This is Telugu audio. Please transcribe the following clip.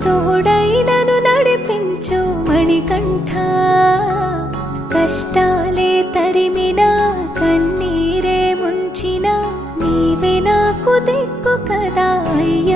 తోడైనను నడిపించు మణికంఠ, కష్టాలే తరిమిన కన్నీరే ముంచిన నీవే నాకు దిక్కు కదా అయ్యా.